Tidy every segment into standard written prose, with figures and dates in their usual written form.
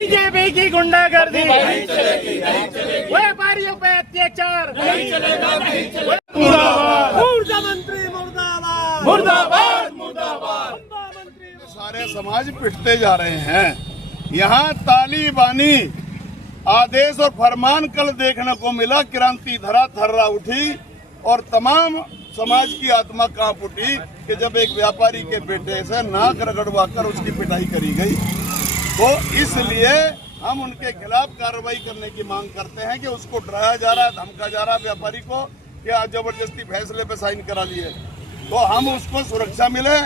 BJP की गुंडागर्दी व्यापारियों पे अत्याचार ऊर्जा मंत्री मुर्दाबाद मुर्दाबाद मुर्दाबाद। सारे समाज पिटते जा रहे हैं। यहाँ तालिबानी आदेश और फरमान कल देखने को मिला। क्रांति धरा थर्रा उठी और तमाम समाज की आत्मा कांप उठी कि जब एक व्यापारी के बेटे से नाक रगड़वा कर उसकी पिटाई करी गई। तो इसलिए हम उनके खिलाफ कार्रवाई करने की मांग करते हैं कि उसको डराया जा रहा है, धमका जा रहा है व्यापारी को कि आज जबरदस्ती फैसले पे साइन करा लिए। तो हम उसको सुरक्षा मिले,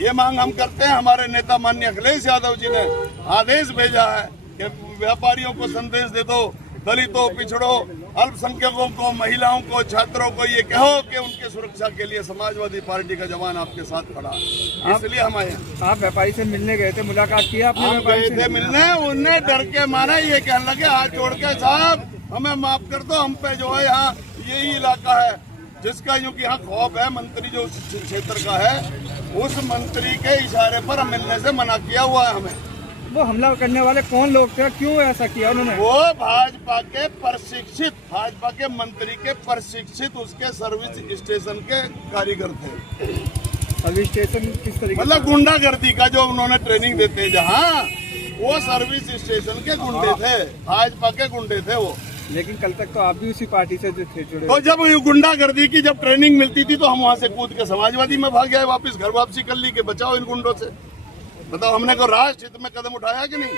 ये मांग हम करते हैं। हमारे नेता माननीय अखिलेश यादव जी ने आदेश भेजा है कि व्यापारियों को संदेश दे दो, दलितों, पिछड़ों, अल्पसंख्यकों को, महिलाओं को, छात्रों को ये कहो कि उनके सुरक्षा के लिए समाजवादी पार्टी का जवान आपके साथ खड़ा है। इसलिए हम आए। आप व्यापारी से मिलने गए थे, मुलाकात की आपने? हम गए थे मिलने, उनने डर के मारा ये कहने लगे हाथ जोड़ के, साहब हमें माफ कर दो, हम पे जो है यहाँ यही इलाका है जिसका क्योंकि यहाँ खौफ है। मंत्री जो क्षेत्र का है उस मंत्री के इशारे पर मिलने से मना किया हुआ है हमें। वो हमला करने वाले कौन लोग थे, क्यों ऐसा किया उन्होंने? वो भाजपा के प्रशिक्षित, भाजपा के मंत्री के प्रशिक्षित उसके सर्विस स्टेशन के कारीगर थे। सर्विस स्टेशन किस तरीके? मतलब गुंडागर्दी का जो उन्होंने ट्रेनिंग देते जहाँ, वो सर्विस स्टेशन के गुंडे थे, भाजपा के गुंडे थे वो। लेकिन कल तक तो आप भी उसी पार्टी से थे जुड़े। तो जब गुंडागर्दी की जब ट्रेनिंग मिलती थी तो हम वहाँ से कूद के समाजवादी में भाग गए, वापस घर वापसी कर ली कि बचाओ इन गुंडों से। बताओ हमने को राष्ट्र हित में कदम उठाया कि नहीं?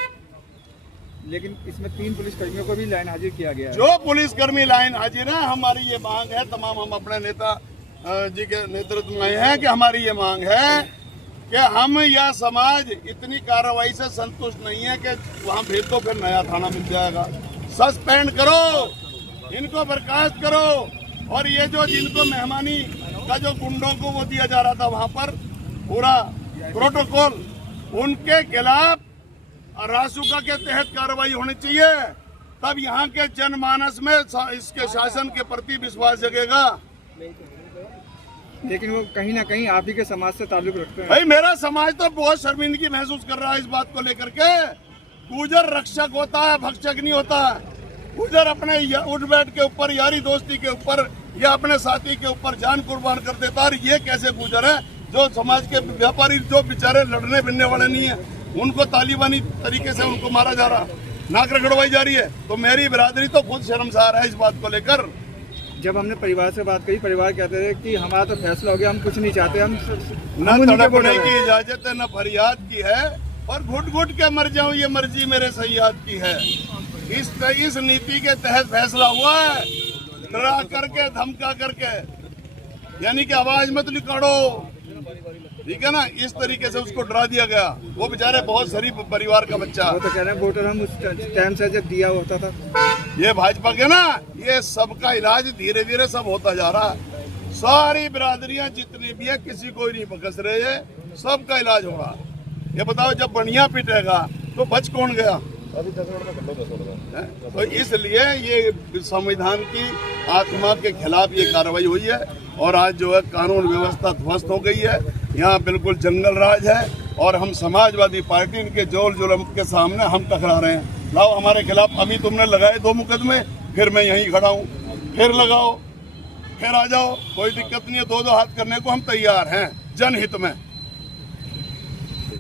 लेकिन इसमें 3 पुलिसकर्मियों को भी लाइन हाजिर किया गया है। जो पुलिसकर्मी लाइन हाजिर है, हमारी ये मांग है, तमाम हम अपने नेता जी के नेतृत्व में हैं कि हमारी ये मांग है कि हम या समाज इतनी कार्रवाई से संतुष्ट नहीं है कि वहाँ भेज दो फिर नया थाना मिल जाएगा। सस्पेंड करो, इनको बर्खास्त करो। और ये जो जिनको मेहमानी का जो गुंडों को वो दिया जा रहा था वहाँ पर पूरा प्रोटोकॉल, उनके खिलाफ रासुका के तहत कार्रवाई होनी चाहिए। तब यहाँ के जनमानस में इसके शासन के प्रति विश्वास जगेगा। लेकिन वो कहीं ना कहीं आप ही के समाज से ताल्लुक रखते हैं। भाई मेरा समाज तो बहुत शर्मिंदगी महसूस कर रहा है इस बात को लेकर के। गुजर रक्षक होता है, भक्षक नहीं होता है। गुजर अपने उठ बैठ के ऊपर, यारी दोस्ती के ऊपर या अपने साथी के ऊपर जान कुर्बान कर देता है। ये कैसे गुजर है जो समाज के व्यापारी जो बेचारे लड़ने भिड़ने वाले नहीं है, उनको तालिबानी तरीके से उनको मारा जा रहा, नाक रगड़वाई जा रही है। तो मेरी बिरादरी तो खुद शर्मसार है इस बात को लेकर। जब हमने परिवार से बात करी, परिवार कहते थे कि हमारा तो फैसला हो गया, हम कुछ नहीं चाहते, हम न तड़पने की इजाजत है, न फरियाद की है, और घुट घुट के मर जाऊं ये मर्जी मेरे सयाद की है। इस नीति के तहत फैसला हुआ है, डरा करके, धमका करके, यानी कि आवाज मत निकालो, ठीक है ना, इस तरीके से उसको डरा दिया गया। वो बेचारे बहुत शरीफ परिवार का बच्चा। वो तो कह रहे हैं वोटर हम उस टाइम से जब दिया होता था। ये भाजपा के ना, ये सबका इलाज धीरे धीरे सब होता जा रहा है। सारी बिरादरियां जितनी भी है, किसी को नहीं बकस रहे है, सबका इलाज हो रहा है। ये बताओ जब बढ़िया पिटेगा तो बच कौन गया? तो इसलिए ये संविधान की आत्मा के खिलाफ ये कार्रवाई हुई है। और आज जो है कानून व्यवस्था ध्वस्त हो गई है, यहाँ बिल्कुल जंगल राज है। और हम समाजवादी पार्टी इनके जोर जुल्म के सामने हम टकरा रहे हैं। लाओ हमारे खिलाफ अभी तुमने लगाए 2 मुकदमे, फिर मैं यहीं खड़ा हूँ, फिर लगाओ, फिर आ जाओ, कोई दिक्कत नहीं है। 2-2 हाथ करने को हम तैयार हैं जनहित में।